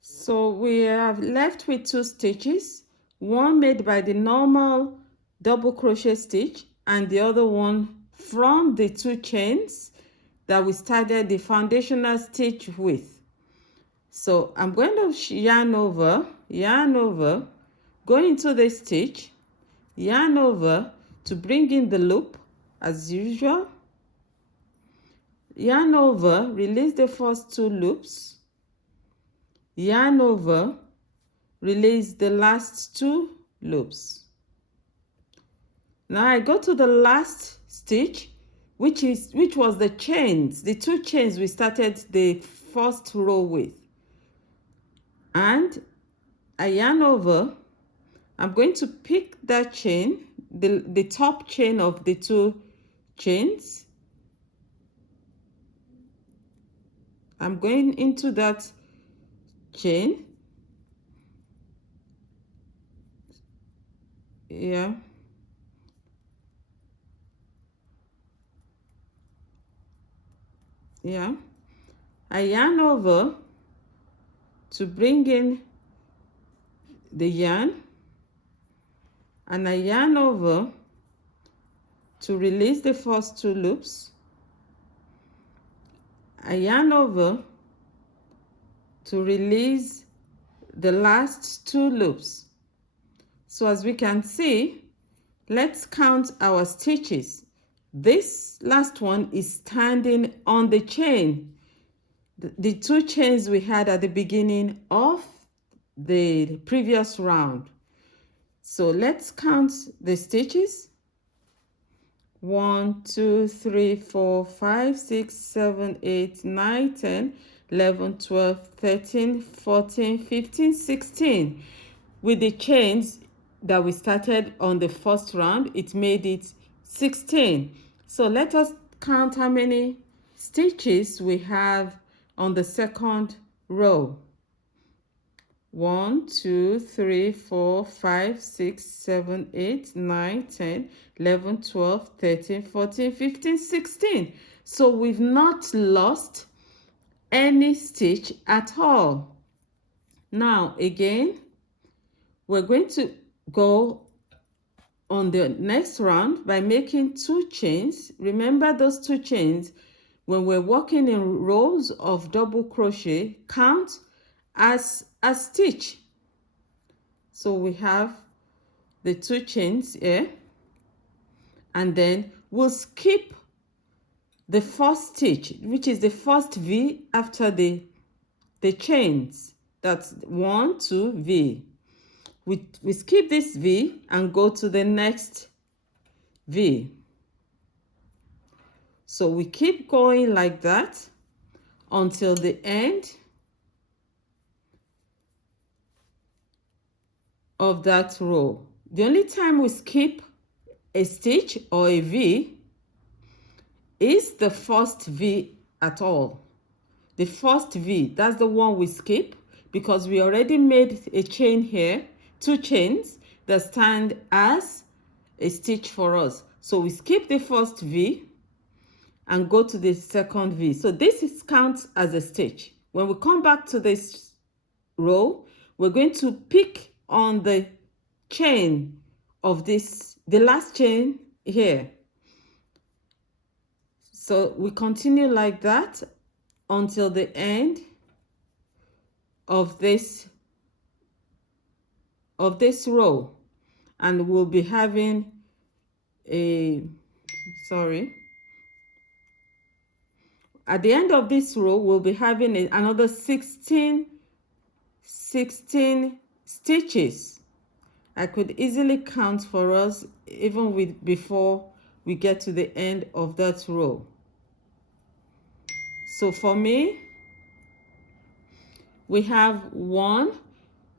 So we have left with 2 stitches, one made by the normal double crochet stitch and the other one from the 2 chains that we started the foundational stitch with. So I'm going to yarn over, go into the stitch, yarn over to bring in the loop as usual, yarn over, release the first 2 loops, yarn over, release the last 2 loops. Now I go to the last stitch, which was the chains, the 2 chains we started the first row with, and I yarn over. I'm going to pick that chain, the top chain of the 2 chains. I'm going into that chain. Yeah. Yeah. I yarn over to bring in the yarn, and I yarn over to release the first 2 loops. I yarn over to release the last 2 loops. So as we can see, let's count our stitches. This last one is standing on the chain, the 2 chains we had at the beginning of the previous round. So let's count the stitches. 1, 2, 3, 4, 5, 6, 7, 8, 9, 10, 11, 12, 13, 14, 15, 16. With the chains that we started on the first round, it made it 16. So let us count how many stitches we have on the second row. 1, 2, 3, 4, 5, 6, 7, 8, 9, 10, 11, 12, 13, 14, 15, 16. So we've not lost any stitch at all. Now again, we're going to go on the next round by making 2 chains. Remember those 2 chains, when we're working in rows of double crochet, count as a stitch. So we have the 2 chains here, and then we'll skip the first stitch, which is the first V after the chains. That's 1, 2, V. We skip this V and go to the next V. So we keep going like that until the end of that row. The only time we skip a stitch or a V is the first V at all. The first V, that's the one we skip because we already made a chain here, 2 chains that stand as a stitch for us. So we skip the first V and go to the second V. So this counts as a stitch. When we come back to this row, we're going to pick on the chain of this, the last chain here. So we continue like that until the end of this row, and we'll be having at the end of this row we'll be having another 16 stitches. I could easily count for us even before we get to the end of that row. So for me, we have 1,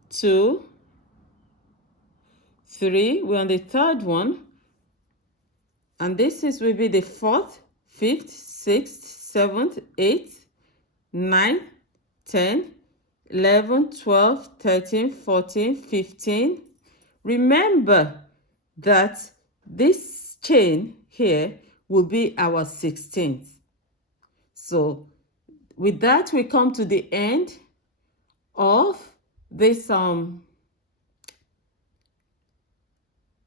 2, 3. We're on the third one, and this will be the 4th, 5th, 6th, 7th, 8th, 9th, 10th, 11th, 12th, 13th, 14th, 15th. Remember that this chain here will be our 16th. So with that, we come to the end of this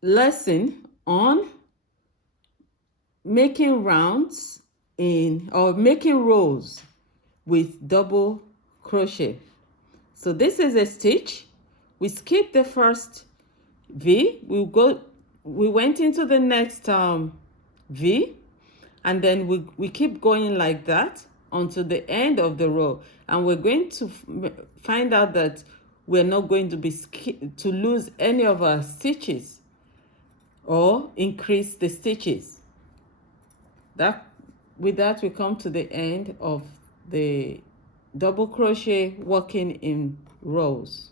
lesson on making rounds in or making rows with double crochet. So this is a stitch. We skip the first V, we went into the next V, and then we keep going like that until the end of the row, and we're going to find out that we're not going to be to lose any of our stitches or increase the stitches. With that we come to the end of the double crochet working in rows.